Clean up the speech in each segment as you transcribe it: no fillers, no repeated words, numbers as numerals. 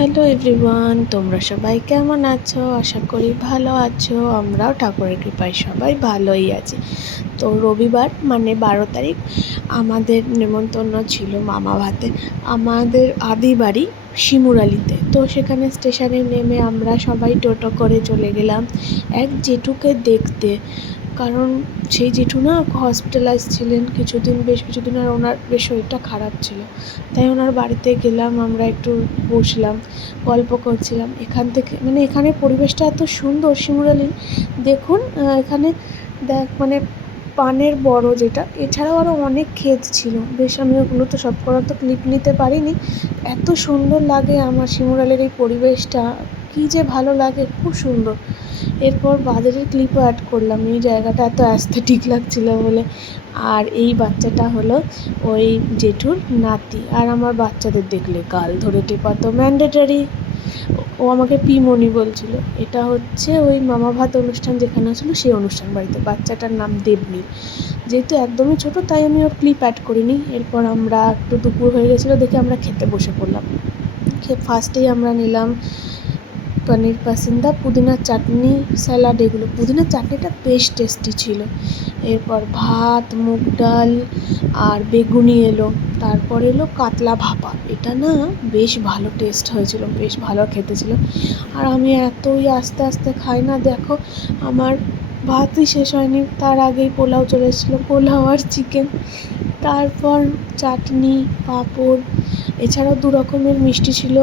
Hello everyone, তোমরা সবাই কেমন আছো? আশা করি ভালো আছো। আমরাও ঠাকুরের কৃপায় সবাই ভালোই আছি। তো রবিবার মানে 12 তারিখ আমাদের নেমন্তন্ন ছিল মামা ভাতে। আমাদের আদি বাড়ি শিমুরালিতে। তো সেখানে স্টেশনে নেমে আমরা সবাই টোটো করে চলে গেলাম এক জেঠুকে দেখতে। কারণ সেই জেঠু না হসপিটালাইজ ছিলেন বেশ কিছুদিন, আর ওনার বেশ শরীরটা খারাপ ছিল। তাই ওনার বাড়িতে গেলাম, আমরা একটু বসলাম, গল্প করছিলাম। এখান থেকে এখানের পরিবেশটা এত সুন্দর শিমুরালির। দেখুন এখানে মানে পানের বড় যেটা, এছাড়াও আরও অনেক ক্ষেত ছিল। বেশ আমি ওগুলো তো সব করার তো ক্লিপ নিতে পারিনি। এত সুন্দর লাগে আমার শিমুরালির এই পরিবেশটা, কী যে ভালো লাগে, খুব সুন্দর। এরপর বাজারের ক্লিপও অ্যাড করলাম, এই জায়গাটা এত অ্যাস্থেটিক লাগছিলো বলে। আর এই বাচ্চাটা হলো ওই জেঠুর নাতি। আর আমার বাচ্চাদের দেখলে গাল ধরে টেপা তো ম্যান্ডেটারি। ও আমাকে পিমনি বলছিল। এটা হচ্ছে ওই মামা ভাত অনুষ্ঠান যেখানে হচ্ছিলো সেই অনুষ্ঠান বাড়িতে। বাচ্চাটার নাম দেবনীর। যেহেতু একদমই ছোটো তাই আমি ওর ক্লিপ অ্যাড করিনি। এরপর আমরা একটু দুপুর হয়ে গেছিলো দেখে আমরা খেতে বসে পড়লাম। ফার্স্টেই আমরা নিলাম পনির পাসিন্দা, পুদিনার চাটনি, স্যালাড, এগুলো। পুদিনার চাটনিটা বেশ টেস্টি ছিল। এরপর ভাত, মুগ ডাল আর বেগুনি এলো। তারপর এলো কাতলা ভাপা। এটা না বেশ ভালো টেস্ট হয়েছিল, বেশ ভালো খেতে ছিল। আর আমি এতই আস্তে আস্তে খাই না, দেখো আমার ভাতই শেষ হয়নি, তার আগেই পোলাও চলে এসেছিলো, পোলাও আর চিকেন। তারপর চাটনি, পাঁপড়, এছাড়াও 2 রকমের মিষ্টি ছিল।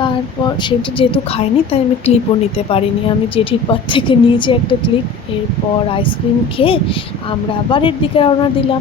তারপর সেটা যেহেতু খাইনি তাই আমি ক্লিপও নিতে পারিনি, আমি জেঠির পর থেকে নিয়েছি একটা ক্লিপ। এরপর আইসক্রিম খেয়ে আমরা বাড়ির দিকে রওনা দিলাম।